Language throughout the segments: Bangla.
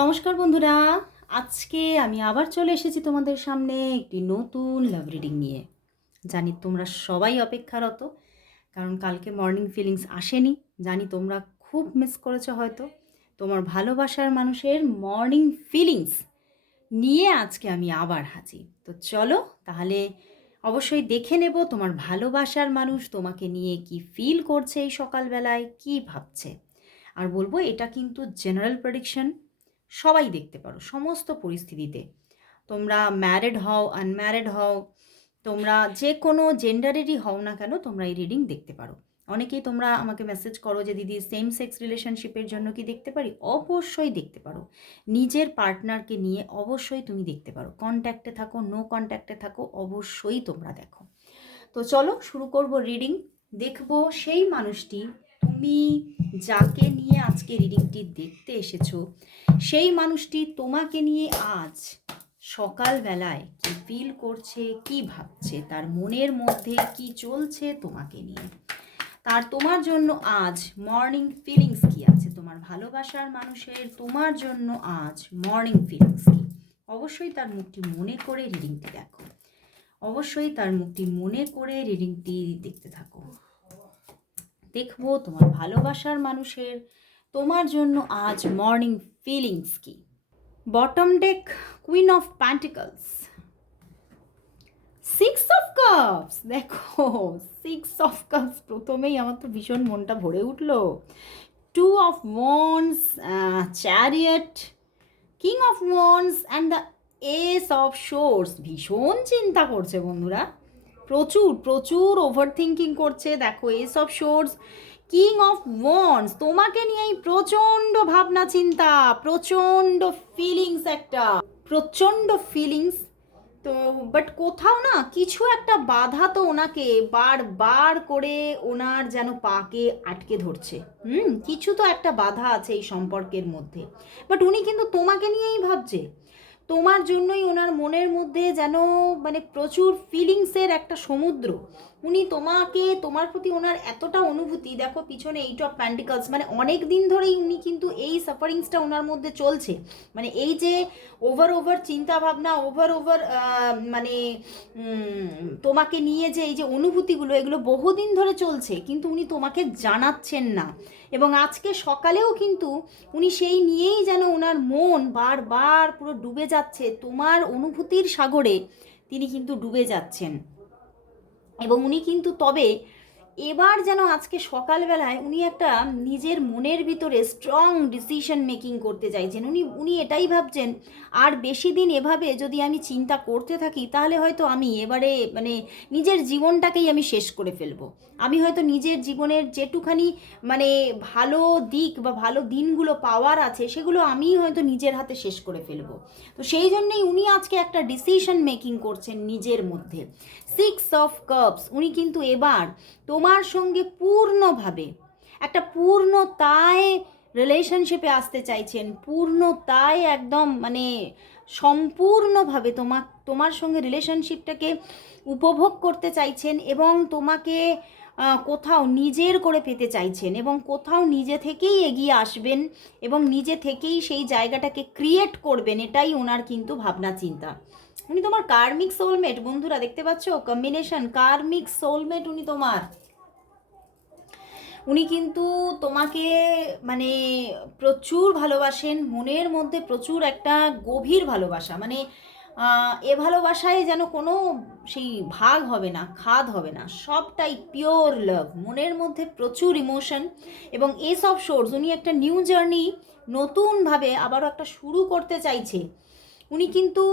নমস্কার বন্ধুরা, আজকে আমি আবার চলে এসেছি তোমাদের সামনে একটি নতুন লাভ রিডিং নিয়ে। জানি তোমরা সবাই অপেক্ষারত, কারণ কালকে মর্নিং ফিলিংস আসেনি। জানি তোমরা খুব মিস করেছো হয়তো তোমার ভালোবাসার মানুষের মর্নিং ফিলিংস নিয়ে আজকে আমি আবার হাজির। তো চলো তাহলে অবশ্যই দেখে নেব তোমার ভালোবাসার মানুষ তোমাকে নিয়ে কি ফিল করছে এই সকালবেলায়, কি ভাবছে। আর বলবো এটা কিন্তু জেনারেল প্রেডিকশন, সবাই দেখতে পারো সমস্ত পরিস্থিতিতে। তোমরা ম্যারিড হও, আনম্যারিড হও, তোমরা যে কোনো জেন্ডারেরই হও না কেন, তোমরা এই রিডিং দেখতে পারো। অনেকেই তোমরা আমাকে মেসেজ করো যে দিদি সেম সেক্স রিলেশনশিপের জন্য কি দেখতে পারি? অবশ্যই দেখতে পারো। নিজের পার্টনারকে নিয়ে অবশ্যই তুমি দেখতে পারো। কন্ট্যাক্টে থাকো, নো কন্ট্যাক্টে থাকো, অবশ্যই তোমরা দেখো। তো চলো শুরু করব রিডিং। দেখবো সেই মানুষটি, তুমি যাকে নিয়ে আজকে রিডিংটি দেখতে এসেছো, সেই মানুষটি তোমাকে নিয়ে আজ সকালবেলায় কি ফিল করছে, কি ভাবছে, তার মনের মধ্যে কি চলছে তোমাকে নিয়ে, তার তোমার জন্য আজ মর্নিং ফিলিংস কি আছে, তোমার ভালোবাসার মানুষের তোমার জন্য আজ মর্নিং ফিলিংস কি। অবশ্যই তার মুখটি মনে করে রিডিংটি দেখো, অবশ্যই তার মুখটি মনে করে রিডিংটি দেখতে থাকো। দেখবো তোমার ভালোবাসার মানুষের তোমার জন্য আজ মর্নিং ফিলিংস কি। Bottom deck, queen of pentacles, six of cups. দেখো সিক্স অফ কাপস, প্রথমেই আমার তো ভীষণ মনটা ভরে উঠলো। Two of wands, chariot, king of wands and the ace of swords. ভীষণ চিন্তা করছে বন্ধুরা, প্রচুর প্রচুর ওভার থিঙ্কিং করছে। দেখো S of source, king of wands, তোমাকে নিয়েই প্রচণ্ড ভাবনা চিন্তা, প্রচণ্ড ফিলিংস, একটা প্রচণ্ড ফিলিংস। তো বাট কোথাও না কিছু একটা বাধা তো ওনাকে বারবার করে ওনার যেন পাকে আটকে ধরছে। কিছু তো একটা বাধা আছে এই সম্পর্কের মধ্যে। বাট উনি কিন্তু তোমাকে নিয়েই ভাবছে, তোমার জন্যই ওনার মনের মধ্যে যেন মানে প্রচুর ফিলিংসের একটা সমুদ্র। উনি তোমাকে, তোমার প্রতি ওনার এতটা অনুভূতি। দেখো পিছনে এইট অফ প্যান্টিকলস, মানে অনেক দিন ধরেই উনি কিন্তু এই সাফারিংসটা ওনার মধ্যে চলছে। মানে এই যে ওভার চিন্তা ভাবনা, ওভার মানে তোমাকে নিয়ে যে এই যে অনুভূতিগুলো, এগুলো বহুদিন ধরে চলছে, কিন্তু উনি তোমাকে জানাচ্ছেন না। এবং আজকে সকালেও কিন্তু উনি সেই নিয়েই যেন ওনার মন বারবার পুরো ডুবে যাচ্ছে, তোমার অনুভূতির সাগরে তিনি কিন্তু ডুবে যাচ্ছেন। এবং উনি কিন্তু তবে এবার যেন আজকে সকালবেলায় উনি একটা নিজের মনের ভিতরে স্ট্রং ডিসিশন মেকিং করতে চাইছেন। উনি এটাই ভাবছেন, আর বেশি দিন এভাবে যদি আমি চিন্তা করতে থাকি তাহলে হয়তো আমি এবারে মানে নিজের জীবনটাকেই আমি শেষ করে ফেলবো। আমি হয়তো নিজের জীবনের যেটুখানি মানে ভালো দিক বা ভালো দিনগুলো পাওয়ার আছে সেগুলো আমি হয়তো নিজের হাতে শেষ করে ফেলবো। তো সেই জন্যই উনি আজকে একটা ডিসিশন মেকিং করছেন নিজের মধ্যে। সিক্স অফ কাপস, উনি কিন্তু এবার তোমার সঙ্গে পূর্ণভাবে একটা পূর্ণতায় রিলেশনশিপে আসতে চাইছেন, পূর্ণতায় একদম মানে সম্পূর্ণভাবে তোমার সঙ্গে রিলেশনশিপটাকে উপভোগ করতে চাইছেন, এবং তোমাকে কোথাও নিজের করে পেতে চাইছেন, এবং কোথাও নিজে থেকেই এগিয়ে আসবেন এবং নিজে থেকেই সেই জায়গাটাকে ক্রিয়েট করবেন। এটাই ওনার কিন্তু ভাবনা চিন্তা। উনি তোমার কার্মিক সোলমেট বন্ধুরা, দেখতে পাচ্ছ কম্বিনেশন, কার্মিক সোলমেট উনি তোমার। উনি কিন্তু তোমাকে মানে প্রচুর ভালোবাসেন, মনের মধ্যে প্রচুর একটা গভীর ভালোবাসা। মানে এ ভালোবাসায় যেন কোনো সেই ভাগ হবে না, খাদ হবে না, সবটাই পিওর লাভ, মনের মধ্যে প্রচুর ইমোশন। এবং এস অফ শোর্স, উনি একটা নিউ জার্নি নতুনভাবে আবারও একটা শুরু করতে চাইছে। উনি কিন্তু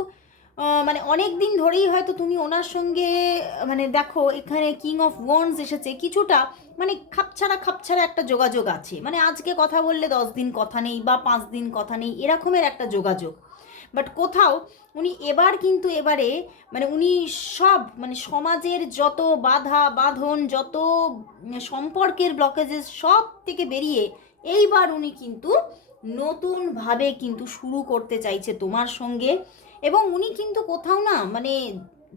মানে অনেক দিন ধরেই হয়তো তুমি ওনার সঙ্গে মানে দেখো এখানে কিং অফ ওয়ান্ডস এসেছে, কিছুটা মানে খাপছাড়া একটা যোগাযোগ আছে। মানে আজকে কথা বললে 10 দিন কথা নেই বা 5 দিন কথা নেই, এরকমের একটা যোগাযোগ। বাট কোথাও উনি এবার কিন্তু এবারে মানে উনি সব মানে সমাজের যত বাধা বাঁধন, যত সম্পর্কের ব্লকেজেস সব থেকে বেরিয়ে এইবার উনি কিন্তু নতুনভাবে কিন্তু শুরু করতে চাইছে তোমার সঙ্গে। এবং উনি কিন্তু কোথাও না মানে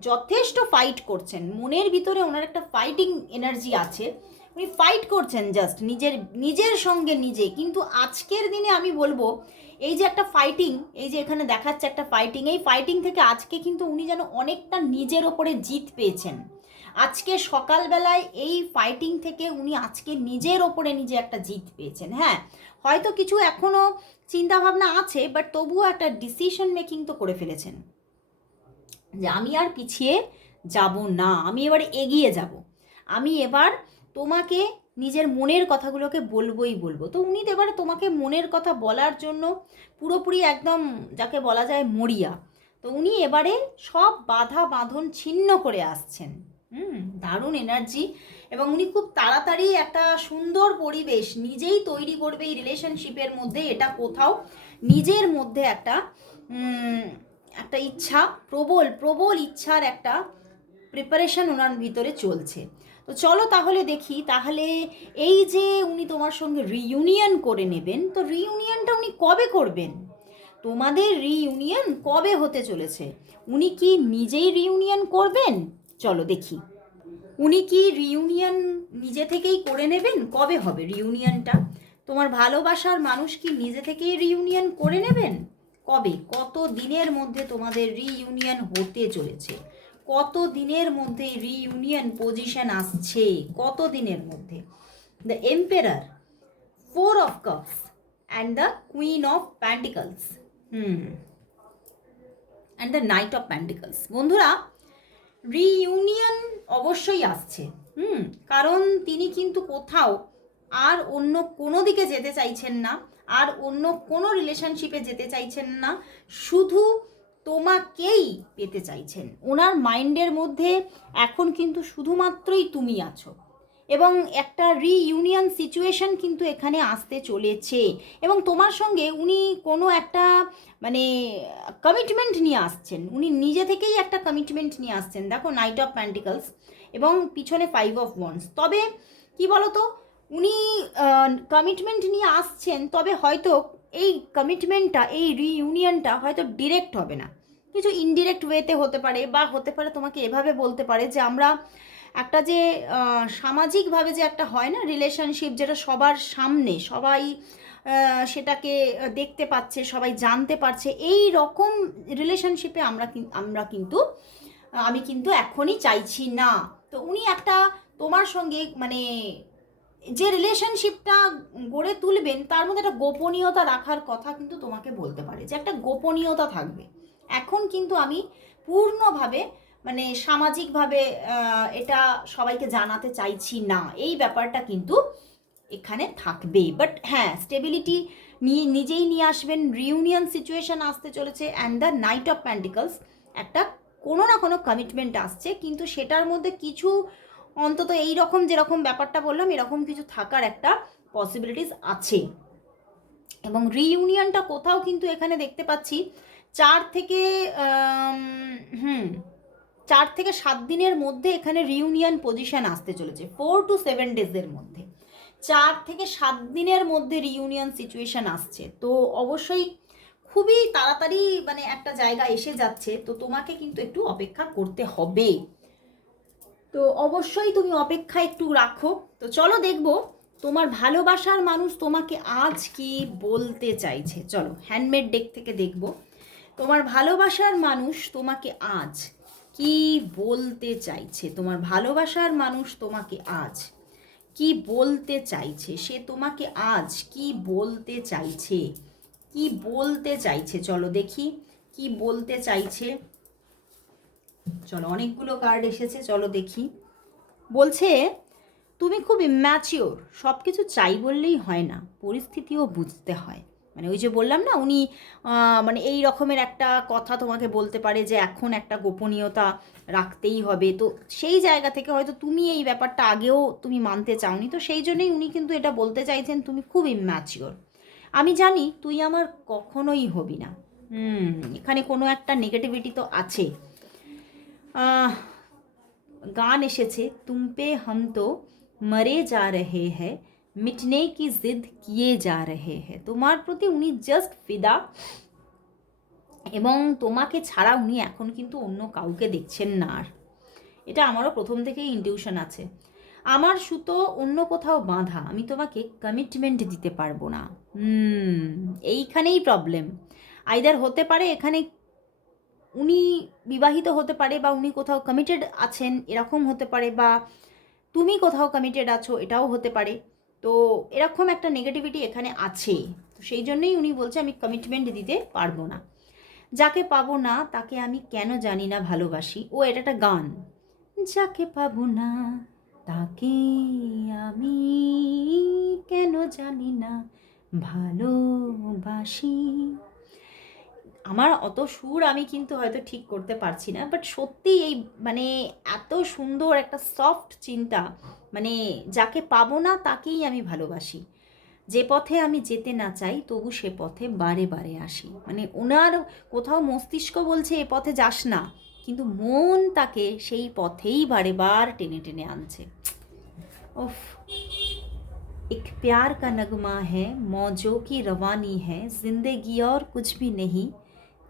যথেষ্ট ফাইট করছেন, মনের ভিতরে ওনার একটা ফাইটিং এনার্জি আছে। উনি ফাইট করছেন জাস্ট নিজের সঙ্গে নিজে। কিন্তু আজকের দিনে আমি বলবো এই যে একটা ফাইটিং, এই যে এখানে দেখাচ্ছে একটা ফাইটিং, এই ফাইটিং থেকে আজকে কিন্তু উনি যেন অনেকটা নিজের ওপরে জিত পেয়েছেন। আজকে সকালবেলায় এই ফাইটিং থেকে উনি আজকে নিজের ওপরে নিজে একটা জিত পেয়েছেন। হ্যাঁ, হয়তো কিছু এখনও চিন্তাভাবনা আছে, বাট তবুও একটা ডিসিশন মেকিং তো করে ফেলেছেন যে আমি আর পিছিয়ে যাব না, আমি এবারে এগিয়ে যাব, আমি এবার তোমাকে নিজের মনের কথাগুলোকে বলবোই বলবো। তো উনি তো এবারে তোমাকে মনের কথা বলার জন্য পুরোপুরি একদম যাকে বলা যায় মরিয়া। তো উনি এবারে সব বাধা বাঁধন ছিন্ন করে আসছেন। দারুণ এনার্জি। এবং উনি খুব তাড়াতাড়ি একটা সুন্দর পরিবেশ নিজেই তৈরি করবে এই রিলেশনশিপের মধ্যে। এটা কোথাও নিজের মধ্যে একটা একটা ইচ্ছা, প্রবল প্রবল ইচ্ছার একটা প্রিপারেশন ওনার ভিতরে চলছে। তো চলো তাহলে দেখি, তাহলে এই যে উনি তোমার সঙ্গে রিইউনিয়ন করে নেবেন, তো রিইউনিয়নটা উনি কবে করবেন? তোমাদের রিইউনিয়ন কবে হতে চলেছে? উনি কি নিজেই রিইউনিয়ন করবেন? চলো দেখি, উনি কি রিইউনিয়ন নিজে থেকেই করে নেবেন? কবে হবে রিইউনিয়নটা? তোমার ভালোবাসার মানুষ কি নিজে থেকেই রিইউনিয়ন করে নেবেন? কবে, কত দিনের মধ্যে তোমাদের রিইউনিয়ন হতে চলেছে? কত দিনের মধ্যে রিইউনিয়ন পজিশন আসছে? কত দিনের মধ্যে? The emperor, 4 of Cups and the Queen of Pentacles, and the Knight of Pentacles। বন্ধুরা, রিইউনিয়ন অবশ্যই আসছে। কারণ তিনি কিন্তু কোথাও আর অন্য কোনো দিকে যেতে চাইছেন না, আর অন্য কোনো রিলেশনশিপে যেতে চাইছেন না, শুধু তোমাকেই পেতে চাইছেন। ওনার মাইন্ডের মধ্যে এখন কিন্তু শুধুমাত্রই তুমি আছো, এবং একটা রিইউনিয়ন সিচুয়েশন কিন্তু এখানে আসতে চলেছে। এবং তোমার সঙ্গে উনি কোনো একটা মানে কমিটমেন্ট নিয়ে আসছেন, উনি নিজে থেকেই একটা কমিটমেন্ট নিয়ে আসছেন। দেখো, নাইট অফ প্যান্টিকলস এবং পিছনে 5 of Wands। তবে কি বলতো, উনি কমিটমেন্ট নিয়ে আসছেন, তবে হয়তো এই কমিটমেন্টটা, এই রিইউনিয়নটা হয়তো ডিরেক্ট হবে না, কিছু ইনডিরেক্ট ওয়েতে হতে পারে, বা হতে পারে তোমাকে এভাবে বলতে পারে যে আমরা একটা যে সামাজিকভাবে যে একটা হয় না রিলেশনশিপ, যেটা সবার সামনে সবাই সেটাকে দেখতে পাচ্ছে, সবাই জানতে পারছে, এই রকম রিলেশনশিপে আমি কিন্তু এখনই চাইছি না। তো উনি একটা তোমার সঙ্গে মানে যে রিলেশনশিপটা গড়ে তুলবেন, তার মধ্যে একটা গোপনীয়তা রাখার কথা কিন্তু তোমাকে বলতে পারে, যে একটা গোপনীয়তা থাকবে। এখন কিন্তু আমি পূর্ণভাবে মানে সামাজিকভাবে এটা সবাইকে জানাতে চাইছি না, এই ব্যাপারটা কিন্তু এখানে থাকবে। বাট হ্যাঁ, স্টেবিলিটি নিজেই নিয়ে আসবেন, রিউনিয়ন সিচুয়েশন আসতে চলেছে, and the night of pentacles, একটা কোনো না কোনো কমিটমেন্ট আসছে, কিন্তু সেটার মধ্যে কিছু অন্তত এই রকম যেরকম ব্যাপারটা বললাম, এরকম কিছু থাকার একটা পসিবিলিটিস আছে। এবং রিইউনিয়নটা কোথাও কিন্তু এখানে দেখতে পাচ্ছি 4 থেকে 7 দিনের মধ্যে এখানে রিইউনিয়ন পজিশন আসতে চলেছে, 4 to 7 ডেজের মধ্যে, 4 থেকে 7 দিনের মধ্যে রিইউনিয়ন সিচুয়েশন আসছে। তো অবশ্যই খুবই তাড়াতাড়ি মানে একটা জায়গা এসে যাচ্ছে, তো তোমাকে কিন্তু একটু অপেক্ষা করতে হবে। তো অবশ্যই তুমি অপেক্ষা একটু রাখো। তো চলো দেখবো তোমার ভালোবাসার মানুষ তোমাকে আজ কি বলতে চাইছে। চলো হ্যান্ডমেড ডেক থেকে দেখবো তোমার ভালোবাসার মানুষ তোমাকে আজ কি বলতে চাইছে। তোমার ভালোবাসার মানুষ তোমাকে আজ কি বলতে চাইছে, সে তোমাকে আজ কি বলতে চাইছে, কি বলতে চাইছে। চলো দেখি কি বলতে চাইছে। চলো অনেকগুলো কার্ড এসেছে, চলো দেখি। বলছে তুমি খুব ইম্যাচিওর, সব কিছু চাই বললেই হয় না, পরিস্থিতিও বুঝতে হয়। মানে ওই যে বললাম না, উনি মানে এই রকমের একটা কথা তোমাকে বলতে পারে যে এখন একটা গোপনীয়তা রাখতেই হবে। তো সেই জায়গা থেকে হয়তো তুমি এই ব্যাপারটা আগেও তুমি মানতে চাওনি, তো সেই জন্যই উনি কিন্তু এটা বলতে চাইছেন তুমি খুব ইম্যাচিওর, আমি জানি তুই আমার কখনোই হবি না। এখানে কোনো একটা নেগেটিভিটি তো আছে। গান এসেছে, তুম পে হাম তো মরে যা রহে হ্যায়, মিটনে কি জিদ কিয়ে যা রহে হ্যায়। তোমার প্রতি উনি জাস্ট ফিদা, এবং তোমাকে ছাড়া উনি এখন কিন্তু অন্য কাউকে দেখছেন না আর। এটা আমারও প্রথম থেকেই ইনটিউশন আছে। আমার সুতো অন্য কোথাও বাঁধা, আমি তোমাকে কমিটমেন্ট দিতে পারবো না। এইখানেই প্রবলেম। আইদার হতে পারে এখানে উনি বিবাহিত হতে পারে, বা উনি কোথাও কমিটেড আছেন এরকম হতে পারে, বা তুমি কোথাও কমিটেড আছো এটাও হতে পারে। তো এরকম একটা নেগেটিভিটি এখানে আছে। তো সেই জন্যই উনি বলছে আমি কমিটমেন্ট দিতে পারবো না। যাকে পাবো না তাকে আমি কেন জানি না ভালোবাসি। ও এটা একটা গান। যাকে পাবো না তাকে আমি কেন জানি না ভালোবাসি। আমার অত সুর আমি কিন্তু হয়তো ঠিক করতে পারছি না, বাট সত্যি এই মানে এত সুন্দর একটা সফট চিন্তা, মানে যাকে পাবো না তাকেই আমি ভালোবাসি, যে পথে আমি যেতে না চাই তবু সে পথে বারে বারে আসি। মানে ওনার কোথাও মস্তিষ্ক বলছে এ পথে যাস না, কিন্তু মন তাকে সেই পথেই বারে বার টেনে টেনে আনছে। उफ, एक प्यार का नगमा है, मौजों की रवानी है, जिंदगी और कुछ भी नहीं,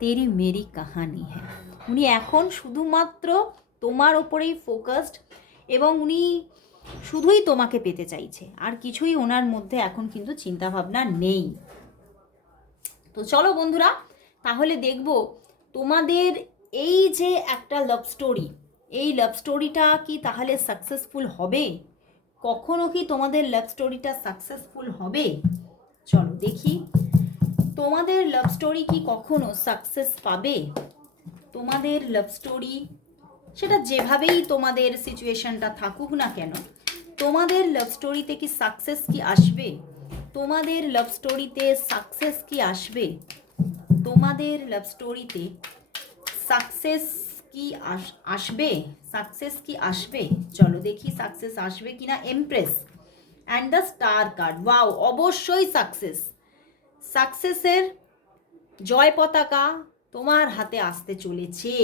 তেরি মেরি কাহানি হ্যাঁ। উনি এখন শুধুমাত্র তোমার ওপরেই ফোকাসড, এবং উনি শুধুই তোমাকে পেতে চাইছে, আর কিছুই ওনার মধ্যে এখন কিন্তু চিন্তাভাবনা নেই। তো চলো বন্ধুরা, তাহলে দেখব তোমাদের এই যে একটা লাভ স্টোরি, এই লাভ স্টোরিটা কি তাহলে সাকসেসফুল হবে? কখনো কি তোমাদের লাভ স্টোরিটা সাকসেসফুল হবে? চলো দেখি তোমাদের লাভ স্টোরি কি কখনো সাকসেস পাবে। তোমাদের লাভ স্টোরি, সেটা যেভাবেই তোমাদের সিচুয়েশনটা থাকুক না কেন, তোমাদের লাভ স্টোরিতে কি সাকসেস কি আসবে? তোমাদের লাভ স্টোরিতে সাকসেস কি আসবে? তোমাদের লাভ স্টোরিতে সাকসেস কি আসবে? সাকসেস কি আসবে? চলো দেখি সাকসেস আসবে কিনা। Empress and the star card, wow, অবশ্যই সাকসেস। সাকসেসের জয় পতাকা তোমার হাতে আসতে চলেছে।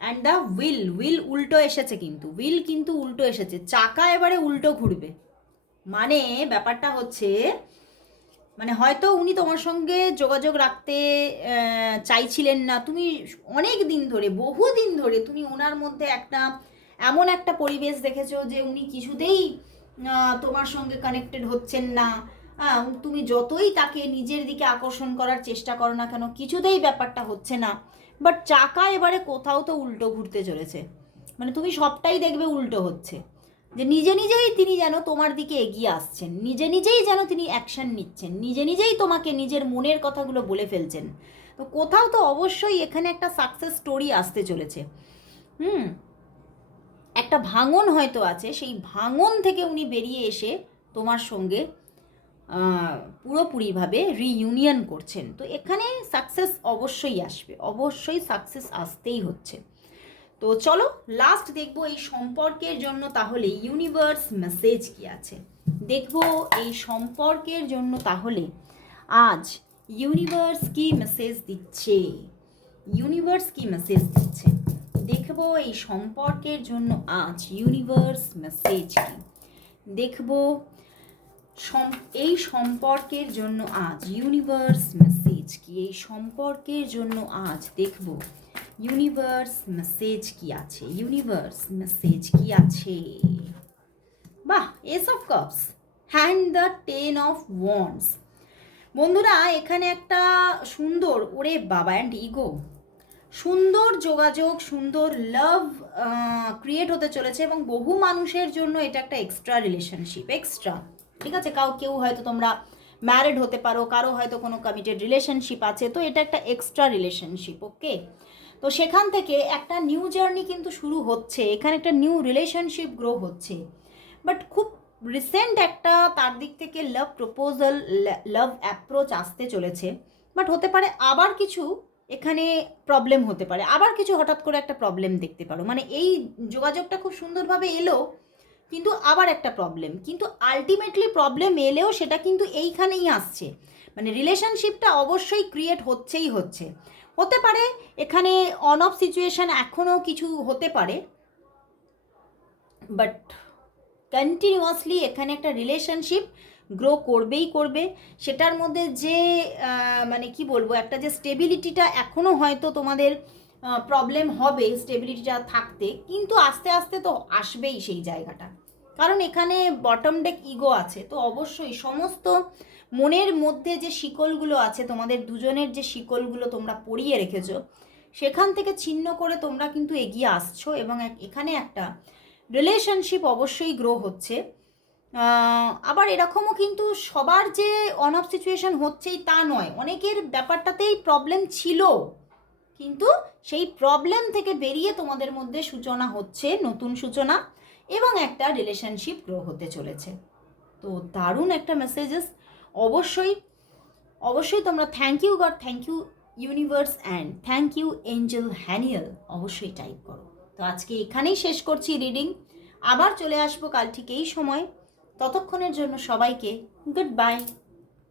অ্যান্ড দ্য উইল উল্টো এসেছে, কিন্তু উইল কিন্তু উল্টো এসেছে, চাকা এবারে উল্টো ঘুরবে। মানে ব্যাপারটা হচ্ছে, মানে হয়তো উনি তোমার সঙ্গে যোগাযোগ রাখতে চাইছিলেন না, তুমি অনেক দিন ধরে, বহুদিন ধরে তুমি ওনার মধ্যে একটা এমন একটা পরিবেশ দেখেছো যে উনি কিছুতেই তোমার সঙ্গে কানেক্টেড হচ্ছেন না। তুমি যতই তাকে নিজের দিকে আকর্ষণ করার চেষ্টা করো না কেন, কিছুতেই ব্যাপারটা হচ্ছে না। বাট চাকা এবারে কোথাও তো উল্টো ঘুরতে চলেছে, মানে তুমি সবটাই দেখবে উল্টো হচ্ছে, যে নিজে নিজেই তিনি যেন তোমার দিকে এগিয়ে আসছেন, নিজে নিজেই যেন তিনি অ্যাকশন নিচ্ছেন, নিজে নিজেই তোমাকে নিজের মনের কথাগুলো বলে ফেলছেন। তো কোথাও তো অবশ্যই এখানে একটা সাকসেস স্টোরি আসতে চলেছে। একটা ভাঙন হয়তো আছে, সেই ভাঙন থেকে উনি বেরিয়ে এসে তোমার সঙ্গে পুরোপুরিভাবে রিইউনিয়ন করছেন। তো এখানে সাকসেস অবশ্যই আসবে, অবশ্যই সাকসেস আসতেই হচ্ছে। তো চলো লাস্ট দেখবো এই সম্পর্কের জন্য তাহলে ইউনিভার্স মেসেজ কি আছে। দেখবো এই সম্পর্কের জন্য তাহলে আজ ইউনিভার্স কি মেসেজ দিচ্ছে। ইউনিভার্স কি মেসেজ দিচ্ছে দেখবো এই সম্পর্কের জন্য আজ ইউনিভার্স মেসেজ কি। দেখবো এই সম্পর্কের জন্য আজ ইউনিভার্স মেসেজ কি। এই সম্পর্কের জন্য আজ দেখবো ইউনিভার্স মেসেজ কি আছে। ইউনিভার্স মেসেজ কি আছে। বাহ, S of cups, hand the 10 of wands. বন্ধুরা এখানে একটা সুন্দর, ওরে বাবা, অ্যান্ড ইগো, সুন্দর যোগাযোগ, সুন্দর লাভ ক্রিয়েট হতে চলেছে, এবং বহু মানুষের জন্য এটা একটা এক্সট্রা রিলেশনশিপ। এক্সট্রা, ঠিক আছে, কেউ হয়তো তোমরা ম্যারিড হতে পারো, কারো হয়তো কোনো কমিটেড রিলেশনশিপ আছে, তো এটা একটা এক্সট্রা রিলেশনশিপ। ওকে, তো সেখান থেকে একটা নিউ জার্নি কিন্তু শুরু হচ্ছে, এখানে একটা নিউ রিলেশনশিপ গ্রো হচ্ছে। বাট খুব রিসেন্ট একটা তার দিক থেকে লাভ প্রপোজাল, লাভ অ্যাপ্রোচ আসতে চলেছে। বাট হতে পারে আবার কিছু এখানে প্রবলেম হতে পারে, আবার কিছু হঠাৎ করে একটা প্রবলেম দেখতে পারো। মানে এই যোগাযোগটা খুব সুন্দরভাবে এলো, কিন্তু আবার একটা প্রবলেম, কিন্তু আলটিমেটলি প্রবলেম এলেও সেটা কিন্তু এইখানেই আসছে। মানে রিলেশনশিপটা অবশ্যই ক্রিয়েট হচ্ছেই হচ্ছে। হতে পারে এখানে অন অফ সিচুয়েশান এখনও কিছু হতে পারে, বাট কন্টিনিউয়াসলি এখানে একটা রিলেশনশিপ গ্রো করবেই করবে। সেটার মধ্যে যে মানে কি বলবো, একটা যে স্টেবিলিটিটা এখনও হয়তো তোমাদের প্রবলেম হবে স্টেবিলিটিটা থাকতে, কিন্তু আস্তে আস্তে তো আসবেই সেই জায়গাটা। কারণ এখানে বটম ডেক ইগো আছে, তো অবশ্যই সমস্ত মনের মধ্যে যে শিকলগুলো আছে, তোমাদের দুজনের যে শিকলগুলো তোমরা পরিয়ে রেখেছো, সেখান থেকে ছিন্ন করে তোমরা কিন্তু এগিয়ে আসছো, এবং এখানে একটা রিলেশনশিপ অবশ্যই গ্রো হচ্ছে। আবার এরকমও কিন্তু সবার যে অন অফ সিচুয়েশন হচ্ছেই তা নয়, অনেকের ব্যাপারটাতেই প্রবলেম ছিল, কিন্তু সেই প্রবলেম থেকে বেরিয়ে তোমাদের মধ্যে সূচনা হচ্ছে, নতুন সূচনা, এবং একটা রিলেশনশিপ গ্রো হতে চলেছে। তো দারুণ একটা মেসেজেস। অবশ্যই অবশ্যই তোমরা thank you God, thank you universe and thank you angel Haniel অবশ্যই টাইপ করো। তো আজকে এখানেই শেষ করছি রিডিং, আবার চলে আসবো কাল ঠিক এই সময়। ততক্ষণের জন্য সবাইকে গুড বাই।